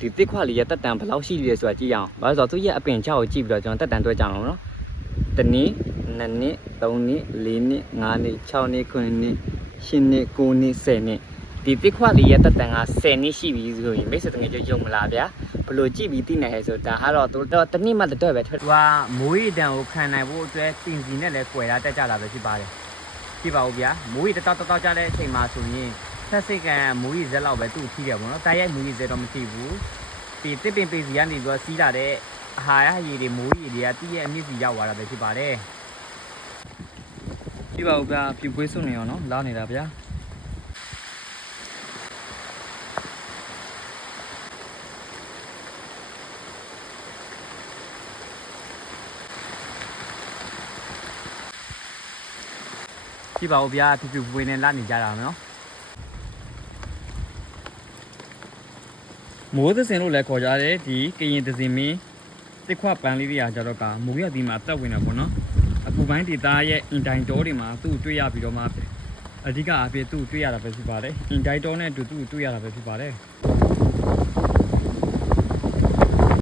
ဒီတစ်ခွာလေးရတက်တန်ဘယ်လောက်ရှိလဲဆိုတာကြည့်အောင်ဘာလို့ဆိုတော့သူရဲ့အပင်ချောက်ကိုကြည့်ပြီးတော့ကျွန်တော်တက်တန်တွဲကြအောင်နော်တနည်း2နှစ်3နှစ်4နှစ်5နှစ်6နှစ်9နှစ်10နှစ်9နှစ်10နှစ်ဒီတစ်ခွာလေးရတက်တန်က10နှစ်ရှိပြီဆိုရင်မိတ်ဆွေတကယ်ကြုံမလားဗျာဘလို့ကြည့်ပြီးသိနိုင်ရဲဆိုဒါကတော့သူတော့တနည်းမှတော့ပဲထွက်သူကမိုးရီတန်ကိုခံနိုင်ဖို့အတွက်တင်စီနဲ့လည်းကွယ်ရတက်ကြတာပဲဖြစ်ပါတယ်ကြည့်ပါဦးဗျာမိုးရီတောက်ကြတဲ့အချိန်မှာဆိုရင်ဆက်စိတ်ကမိုးရီဇက်လောက်ပဲသူ့ထိတယ်ပေါ့နော်တိုက်ရိုက်မိုးရီဇက်တော့မထိဘူးဒီတစ်ပင်ပေစီကနေပြီးတော့စီးလာတဲ့အဟာရရည်တွေမိုးရီတွေကတီးရဲ့အမြင့်စီရောက်သွားတာပဲဖြစ်ပါတယ်ကြည့်ပါဦးဗျာဖြူပွေးစွနေရောနော်လာနေတာဗျာကြည့်ပါဦးဗျာဖြူပွေးနဲ့လာနေကြတာနော်မိုးသစင်လို့လည်းခေါ်ကြတယ်ဒီကရင်သစင်မင်းတစ်ခွပန်းလေးတွေကကြတော့ကမိုးရဒီမှာအသက်ဝင်တယ်ပေါ့နော်အခုပိုင်းဒေသရဲ့အင်တိုင်းတောတွေမှာသူ့တွေ့ရပြီးတော့မှအဓိကအဖြစ်သူ့တွေ့ရတာပဲဖြစ်ပါတယ်အင်တိုင်းတောနဲ့အတူသူ့တွေ့ရတာပဲဖြစ်ပါတယ်